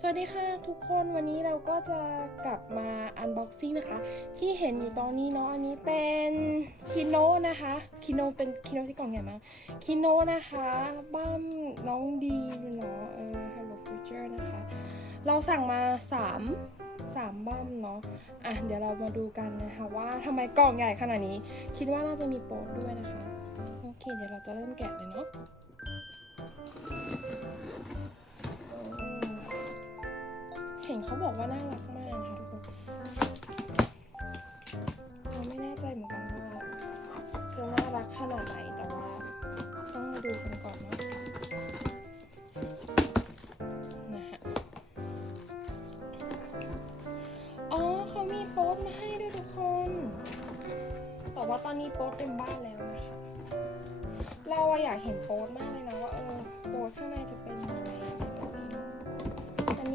สวัสดีค่ะทุกคนวันนี้เราก็จะกลับมาอันบ็อกซิ่งนะคะ ที่เห็นอยู่ตอนนี้เนาะอันนี้เป็นคิโนนะคะคิโนเป็นคิโนที่กล่องใหญ่มากคิโนนะคะบ้ามน้องดีเนาะเออ Hello Future นะคะ เราสั่งมา 3 3บ้ามเนาะอะเดี๋ยวเรามาดูกันนะคะว่าทำไมกล่องใหญ่ขนาดนี้ คิดว่าน่าจะมีโปสด้วยนะคะ โอเค เดี๋ยวเราจะเริ่มแกะเลยเนาะ เห็นเขาบอกว่าน่ารักมากนะคะทุกคนเราไม่แน่ใจเหมือนกันว่าจะน่ารักขนาดไหนแต่ว่าต้องมาดูกันก่อนเนาะนะคะอ๋อเขามีโป๊ตมาให้ด้วยทุกคน แต่ว่าตอนนี้โป๊ตเต็มบ้านแล้วนะคะ เราอะอยากเห็นโป๊ตมากเลยนะว่าเออโป๊ตข้างในจะเป็นยังไง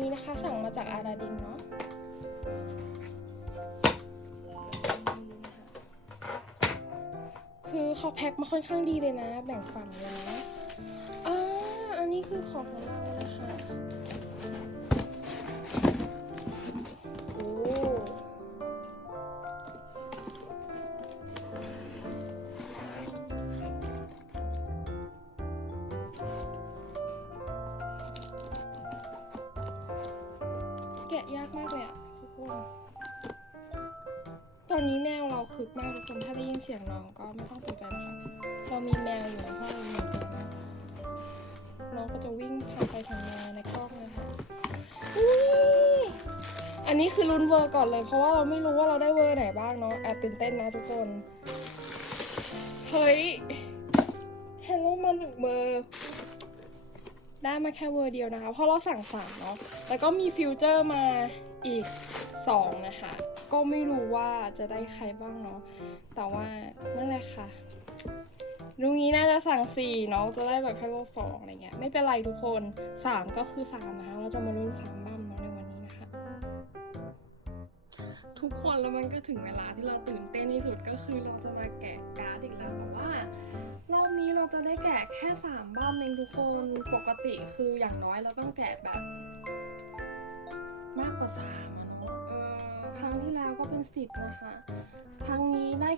นี้นะคะสั่งมาจากอาราดินเนาะคือเขาแพ็คมาค่อนข้างดีเลยนะ แบ่งฝั่งเลยนะอ่าอันนี้คือของของเรา องก็ไม่ต้องตกใจนะคะเรามีแมวอยู่ในห้องเรามีตัวนะน้องก็จะวิ่งทางไปทางมาในกล้องนะคะอุ๊ยอันนี้คือลุ้นเวอร์ก่อนเลย เพราะว่าเราไม่รู้ว่าเราได้เวอร์ไหนบ้างเนาะแอบตื่นเต้นนะทุกคน เฮ้ยเฮลโลมาหนึ่งเบอร์ได้มาแค่เวอร์เดียวนะคะ เพราะเราสั่งสามเนาะ แล้วก็มีฟิวเจอร์มาอีกสองนะคะ ก็ไม่รู้ว่าจะได้ใครบ้างเนาะ แต่ว่านั่นแหละค่ะลุงนี้น่าจะสั่งสี่เนาะจะได้แบบแค่โลสองอะไรเงี้ยไม่เป็นไรทุกคนสามก็คือสามนะคะเราจะมาลุ้นสามบ้ามเนาะในวันนี้นะคะ ทุกคนแล้วมันก็ถึงเวลาที่เราตื่นเต้นที่สุดก็คือเราจะมาแกะการ์ดอีกแล้วแต่ว่ารอบนี้เราจะได้แกะแค่สามบ้ามเองทุกคนปกติคืออย่างน้อยเราต้องแกะแบบ มากกว่าสามอะเนาะครั้งที่แล้วก็เป็นสิบนะคะ ครั้งนี้ได้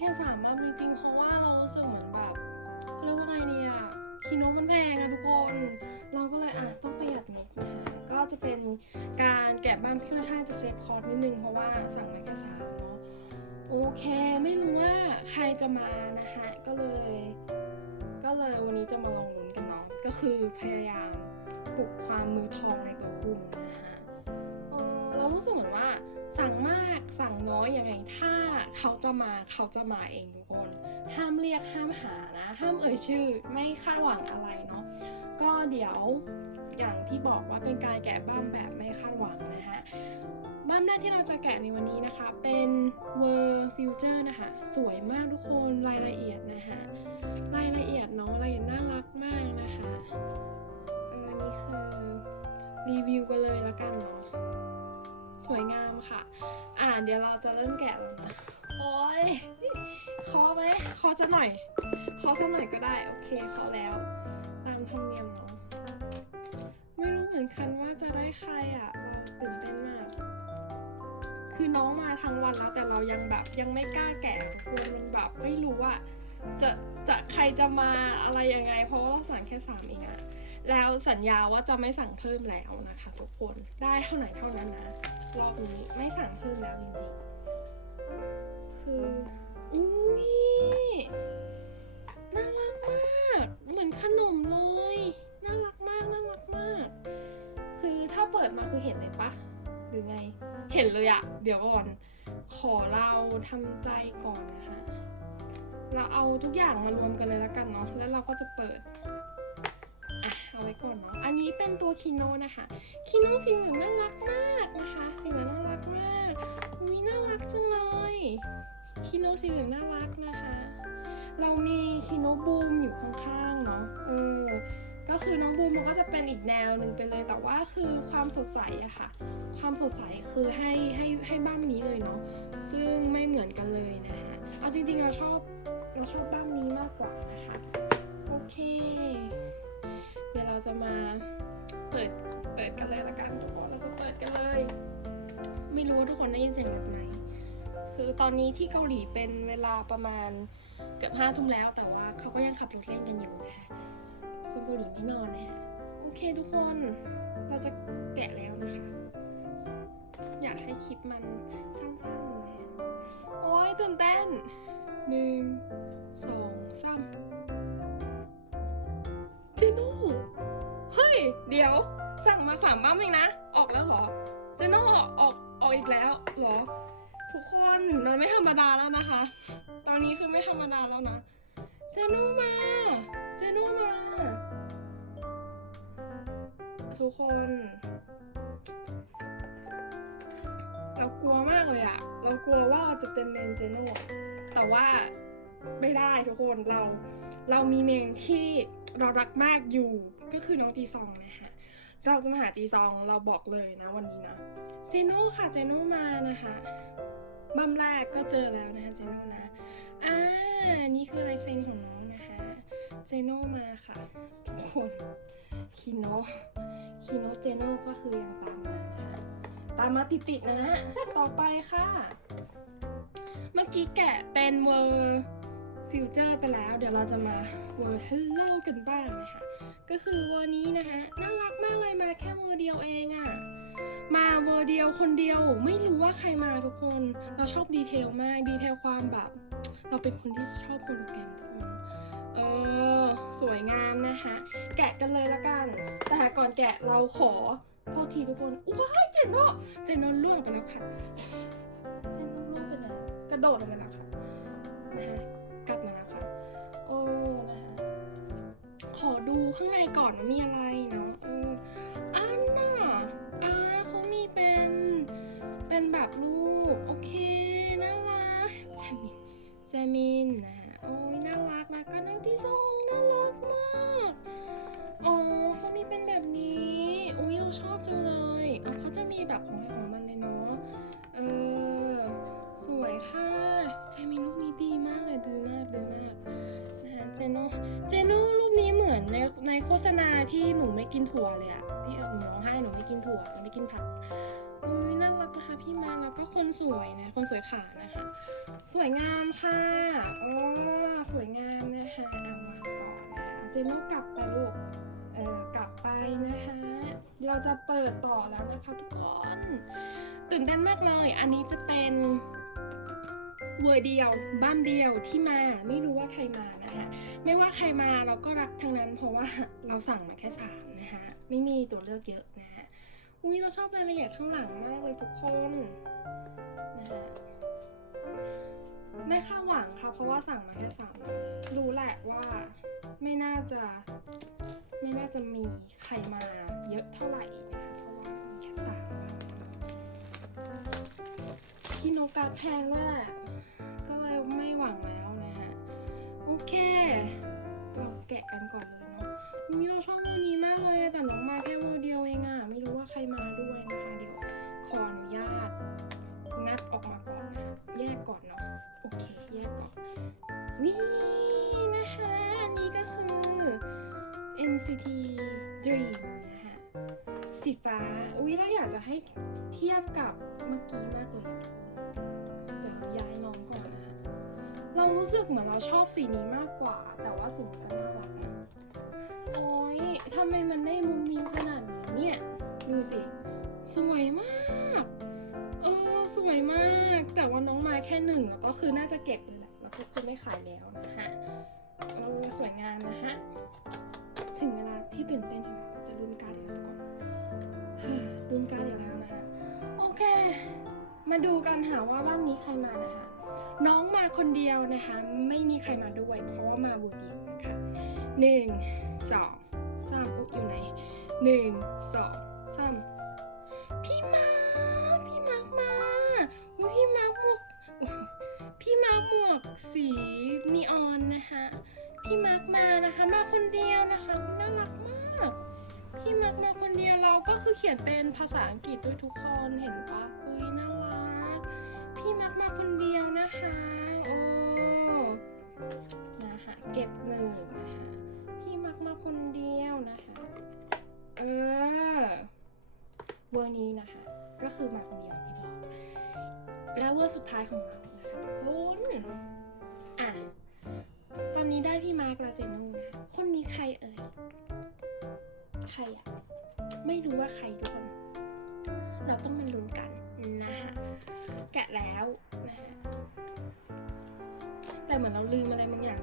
ค่อนข้างจะเซฟคอร์สนิดนึงเพราะว่าสั่งมาแค่สามเนาะโอเคไม่รู้ว่าใครจะมานะคะก็เลย ก็เลยวันนี้จะมาลองลุ้นกันเนาะก็คือพยายามปลุกความมือทองในตัวคุณนะคะเออเรารู้สึกเหมือนว่าสั่งมากสั่งน้อยยังไงถ้าเขาจะมาเขาจะมาเองทุกคน ห้ามเรียกห้ามหานะ ห้ามเอ่ยชื่อ ไม่คาดหวังอะไรเนาะก็เดี๋ยว อย่างที่บอกว่าเป็นการแกะบ้ามแบบไม่คาดหวังนะคะบ้านแรกที่เราจะแกะในวันนี้นะคะ เป็น World Future นะคะ สวยมากทุกคนรายละเอียดนะคะรายละเอียดเนาะรายละเอียดน่ารักมากนะคะเอออันนี้คือรีวิวกันเลยละกันเนาะสวยงามค่ะ อ่านเดี๋ยวเราจะเริ่มแกะแล้วนะโอ้ยขอไหมขอจะหน่อยขอสักหน่อยก็ได้ โอเคขอแล้วตามธรรมเนียมเนาะ อนกันว่าจะได้ใครอะ เราตื่นเต้นมาก คือน้องมาทั้งวันแล้วแต่เรายังแบบยังไม่กล้าแกะทุกคนมันแบบไม่รู้ว่าจะจะใครจะมาอะไรยังไง เพราะว่าเราสั่งแค่สามเองอะแล้วสัญญาว่าจะไม่สั่งเพิ่มแล้วนะคะ ทุกคนได้เท่าไหร่เท่านั้นนะรอบนี้ไม่สั่งเพิ่มแล้วจริงๆ คืออุ้ยน่ารักมาก เหมือนขนมเลย น่ารักมากน่ารักมากาเปิดมาคือเห็นเลยปะหรือไง เห็นเลยอะเดี๋ยวก่อน ขอเราทำใจก่อนนะคะเราเอาทุกอย่างมารวมกันเลยแล้วกันเนาะแล้วเราก็จะเปิดอะเอาไว้ก่อนเนาะอันนี้เป็นตัวคิโนนะคะคิโนสีเหลืองน่ารักมากนะคะสีเหลืองน่ารักมากอุ้ยน่ารักจังเลยคิโนสีเหลืองน่ารักนะคะ เรามีคิโนบูมอยู่ข้างๆเนาะเออ ก็คือน้องบูมมันก็จะเป็นอีกแนวหนึ่งไปเลย แต่ว่าคือความสดใสอะค่ะ ความสดใสคือให้ให้ให้บ้ามนี้เลยเนาะ ซึ่งไม่เหมือนกันเลยนะคะเอาจริงๆเราชอบเราชอบบ้ามนี้มากกว่านะคะ โอเค เดี๋ยวเราจะมาเปิดเปิดกันเลยละกันทุกคนเราจะเปิดกันเลย ไม่รู้ว่าทุกคนได้ยินเสียงรถไหมคือตอนนี้ที่เกาหลีเป็นเวลาประมาณเกือบห้าทุ่มแล้ว แต่ว่าเขาก็ยังขับรถเล่นกันอยู่นะคะ เกาหลีไม่นอนนะคะโอเคทุกคนเราจะแกะแล้วนะคะอยากให้คลิปมันสั้นๆนะโอ้ยตื่นเต้นหนึ่งสองสามเจโน่เฮ้ย เดี๋ยว สั่งมาสามบ้างเองนะ ออกแล้วเหรอ เจโน่ออกออกอีกแล้วเหรอ ทุกคนมันไม่ธรรมดาแล้วนะคะ ตอนนี้คือไม่ธรรมดาแล้วนะ เจโน่มา เจโน่มา ทุกคน เรากลัวมากเลยอะเรากลัวว่าเราจะเป็นเมนเจโน่แต่ว่าไม่ได้ทุกคนเราเรามีเมนที่เรารักมากอยู่ก็คือน้องจีซองนะคะเราจะมาหาจีซองเราบอกเลยนะวันนี้นะเจโน่ค่ะเจโน่มานะคะบัมแรกก็เจอแล้วนะคะเจโน่นะอ่านี่คือลายเซ็นของน้องนะคะเจโน่มาค่ะ ทุกคน คิโนคิโนเจโน่ก็คือยังตามมานะคะตามมาติดๆนะ ต่อไปค่ะ เมื่อกี้แกะเป็นเวอร์ฟิวเจอร์ไปแล้ว เดี๋ยวเราจะมาเวอร์ฮัลโหลกันบ้างนะคะก็คือเวอร์นี้นะคะน่ารักมากเลยมาแค่เวอร์เดียวเองอะมาเวอร์เดียวคนเดียวไม่รู้ว่าใครมาทุกคน เราชอบดีเทลมากดีเทลความแบบ เราเป็นคนที่ชอบโปรแกรมทุกคน เออ สวยงามนะคะ แกะกันเลยละกัน แต่ก่อนแกะเราขอโทษทีทุกคนว้ายเจนโนเจนโนล่วงไปแล้วค่ะ เจนโนล่วงไปแล้วกระโดดลงไปแล้วค่ะนะคะกลับมาแล้วค่ะ โอ้นะคะขอดูข้างในก่อนว่ามีอะไรเนาะเอออันน่ะอ่าเขามีเป็นเป็นแบบรูป โอเคน่ารักแจมินแจมินนะ ไม่กินถั่วเลยอะที่เอาหนูร้องไห้หนูไม่กินถั่วหนูไม่กินผักอุ้ยน่ารักนะคะพี่มาแล้วก็คนสวยนะคนสวยขานะคะ สวยงามค่ะโอ้สวยงามนะคะเอาวางก่อนนะเจโน่กลับไปลูกเออกลับไปนะคะเราจะเปิดต่อแล้วนะคะทุกคนตื่นเต้นมากเลย อันนี้จะเป็น เวอร์เดียวบ้ามเดียวที่มาไม่รู้ว่าใครมานะคะไม่ว่าใครมาเราก็รักทั้งนั้น เพราะว่าเราสั่งมาแค่สามนะคะไม่มีตัวเลือกเยอะนะฮะอุ้ยเราชอบรายละเอียดข้างหลังมากเลยทุกคนนะคะไม่คาดหวังค่ะ เพราะว่าสั่งมาแค่สามรู้แหละว่าไม่น่าจะไม่น่าจะมีใครมาเยอะเท่าไหร่นะคะเพราะว่ามีแค่สามพี่นกการดแพงวยแหละก็เลย ไม่หวังแล้วนะฮะ โอเคเราแกะกันก่อนเลยเนาะอุ้เราชอบเวอร์นี้มากเลยแต่น้องมาแค่เวอร์เดียวเองอะไม่รู้ว่าใครมาด้วยนะคะเดี๋ยวขออนุญาตงัดออกมาก่อนนะแยกก่อนเนาะโอเคแยกก่อนนี่นะคะอันนี้ก็คือ NCT Dream นะคะสีฟ้าอุ้ยเราอยากจะให้เทียบกับเมื่อกี้มากเลยเดี๋ยวย้าย เรารู้สึกเหมือนเราชอบสีนี้มากกว่า แต่ว่าสีนี้ก็น่ารักนะโอ้ยทำไมมันได้มุมมิงขนาดนี้เนี่ย ดูสิ สวยมากเออสวยมาก แต่ว่าน้องมาแค่หนึ่งแล้วก็คือน่าจะเก็บเลยแหละแล้วก็คือไม่ขายแล้วนะฮะเออสวยงามนะฮะถึงเวลาที่ตื่นเต้นอีกแล้วจะลุ้นการ์ดอีกแล้วก่อนเฮ้ยลุ้นการ์ดอีกแล้วนะฮะโอเค มาดูกันหาว่าบ้านนี้ใครมานะคะ น้องมาคนเดียวนะคะ ไม่มีใครมาด้วย เพราะว่ามาบุญเดียวนะคะหนึ่งสองสามอุ๊อยู่ไหนหนึ่งสองสามพี่มาพี่มาร์คมาอุ๊ยพี่มาร์คหมวกพี่มาร์คหมวกสีนีออนนะคะพี่มาร์คมานะคะ มาคนเดียวนะคะน่ารักมาก พี่มาร์คมาคนเดียวเราก็คือเขียนเป็นภาษาอังกฤษด้วยทุกคนเห็นปะ คนเดียวนะคะ โอ้นะคะเก็บหนึ่งนะคะพี่มักมาคนเดียวนะคะ เออคือมาคนเดียวที่บอกแล้วเวอร์สุดท้ายของเรานะคะทุกคนอะตอนนี้ได้พี่มาร์คลาเจโน่นะคะคนนี้ใครเอ่ยใครอะไม่รู้ว่าใครทุกคนเราต้องมาลุ้นกันนะคะแกะแล้วนะคะ แต่เหมือนเราลืมอะไรบางอย่าง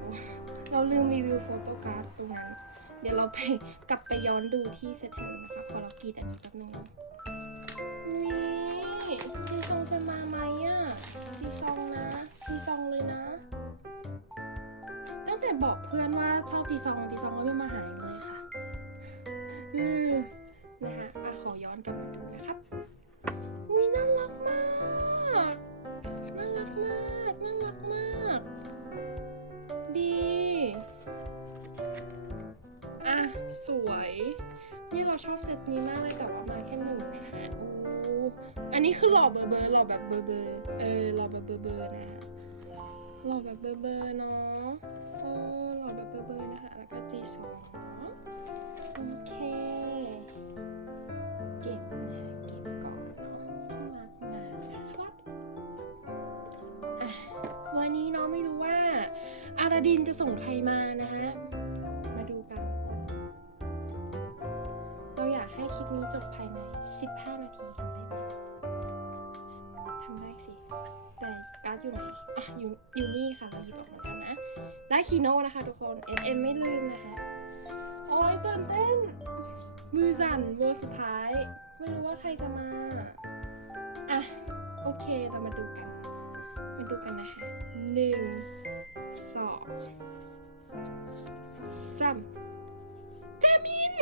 เราลืมรีวิวโฟโต้การ์ดตรงนั้น เดี๋ยวเราไปกลับไปย้อนดูที่เซตเทอร์นะคะพอเรากรีดอันนี้แป๊บนึงนี่จีซองจะมาไหมอะจีซองนะจีซองเลยนะ ตั้งแต่บอกเพื่อนว่าชอบจีซองจีซองก็ไม่มาหาอีกเลยค่ะอืมนะคะขอย้อนกลับมาดูนะครับอุ้ยน่ารักมาก เราชอบเซตนี้มากเลยแต่ว่ามาแค่หนึ่งนะคะโอ้อันนี้คือหล่อเบอร์เบอร์หล่อแบบเบอร์เบอร์เออหล่อแบบเบอร์เบอร์นะคะหล่อแบบเบอร์เบอร์เนาะโอ้หล่อแบบเบอร์เบอร์นะคะ แล้วก็จีสองโอเค เก็บนะเก็บก่อนเนาะมามานะครับอะวันนี้เนาะไม่รู้ว่าอาราดินจะส่งใครมานะฮะ อยู่ะอยู่อยู่นี่ค่ะเราหยิบออกมาแล้วนะได้คีโน่นะคะทุกคน SM ไม่ลืมนะคะโอ้ยตื่นเต้น มือสั่นเวอร์สุดท้าย ไม่รู้ว่าใครจะมา อะ โอเคเรามาดูกัน มาดูกันนะคะหนึ่งสองสามเจมิน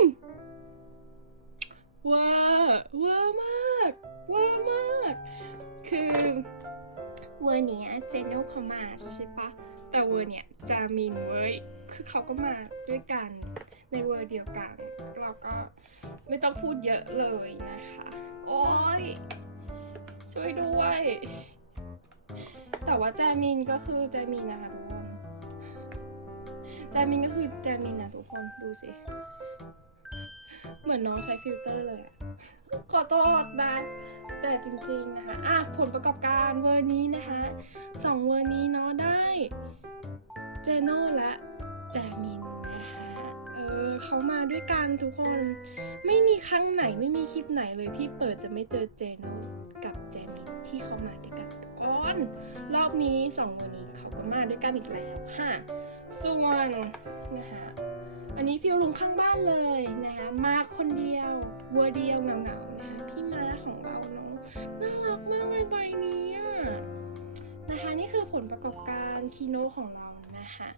ว้าเวอร์มากเวอร์มาก คือ วอร์เนี้ยเจโน่เขามาใช่ปะแต่เวอร์เนี้ยจามินเว้ยคือเขาก็มาด้วยกันในเวอร์เดียวกันเราก็ไม่ต้องพูดเยอะเลยนะคะ โอ้ยช่วยด้วย แต่ว่าแจมินก็คือแจมินนะคะทุกคนแจมินก็คือแจมินนะทุกคนดูสิ เหมือนน้องใช้ฟิลเตอร์เลยอะขอโทษนะแต่จริงๆนะคะอะผลประกอบการเวอร์นี้นะคะสองเวอร์นี้เนาะได้เจโน่และแจมินนะคะเออเขามาด้วยกันทุกคนไม่มีครั้งไหนไม่มีคลิปไหนเลยที่เปิดจะไม่เจอเจโน่กับแจมินที่เขามาด้วยกันทุกคนรอบนี้สองวันนี้เขาก็มาด้วยกันอีกแล้วค่ะ ส่วนนะคะ อันนี้ฟิลลุงข้างบ้านเลยนะคะมาคนเดียววัวเดียวเหงาๆนะคะพี่ม้าของเราเนาะน่ารักมากเลยใบนี้อะนะคะนี่คือผลประกอบการคีโนของเรานะคะ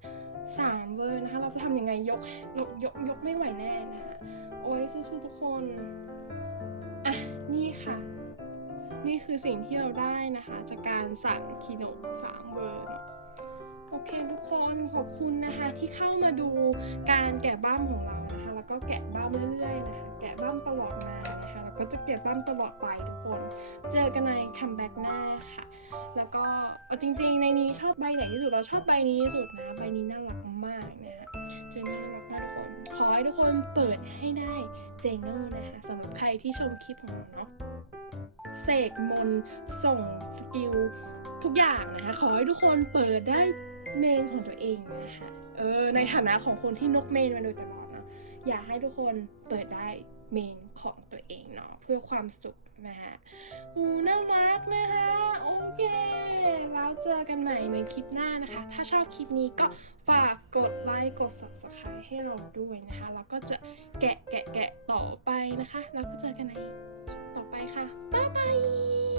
สามเวอร์นะคะเราจะทำยังไงยกยกยกยกไม่ไหวแน่นะคะโอ้ยสู้ๆทุกคนอะนี่ค่ะ นี่คือสิ่งที่เราได้นะคะ จากการสั่งคีโนสามเวอร์เนาะ โอเคทุกคนขอบคุณนะคะที่เข้ามาดูการแกะบ้ามของเรานะคะ แล้วก็แกะบ้ามเรื่อยๆนะคะแกะบ้ามตลอดมานะคะแล้วก็จะแกะบ้ามตลอดไปทุกคน เจอกันในคัมแบ็กหน้าค่ะ แล้วก็จริงๆ ในนี้ชอบใบไหนที่สุดเราชอบใบนี้ที่สุดนะใบนี้น่ารักมากนะคะเจนน่ารักมากทุกคนขอให้ทุกคนเปิดให้ได้เจโน่นะคะสำหรับใครที่ชมคลิปของเราเนาะเสกมนส่งสกิลทุกอย่างนะคะ ขอให้ทุกคนเปิดได้ เมนของตัวเองนะคะเออในฐานะของคนที่นกเมนมาโดยตลอดเนาะอยากให้ทุกคนเปิดได้เมนของตัวเองเนาะเพื่อความสุขนะคะอูน่ารักนะคะโอเคแล้วเจอกันใหม่ในคลิปหน้านะคะ ถ้าชอบคลิปนี้ก็ฝากกดไลค์กด subscribe ให้เราด้วยนะคะ แล้วก็จะแกะแกะแกะต่อไปนะคะ แล้วก็เจอกันในคลิปต่อไปค่ะ บ๊ายบาย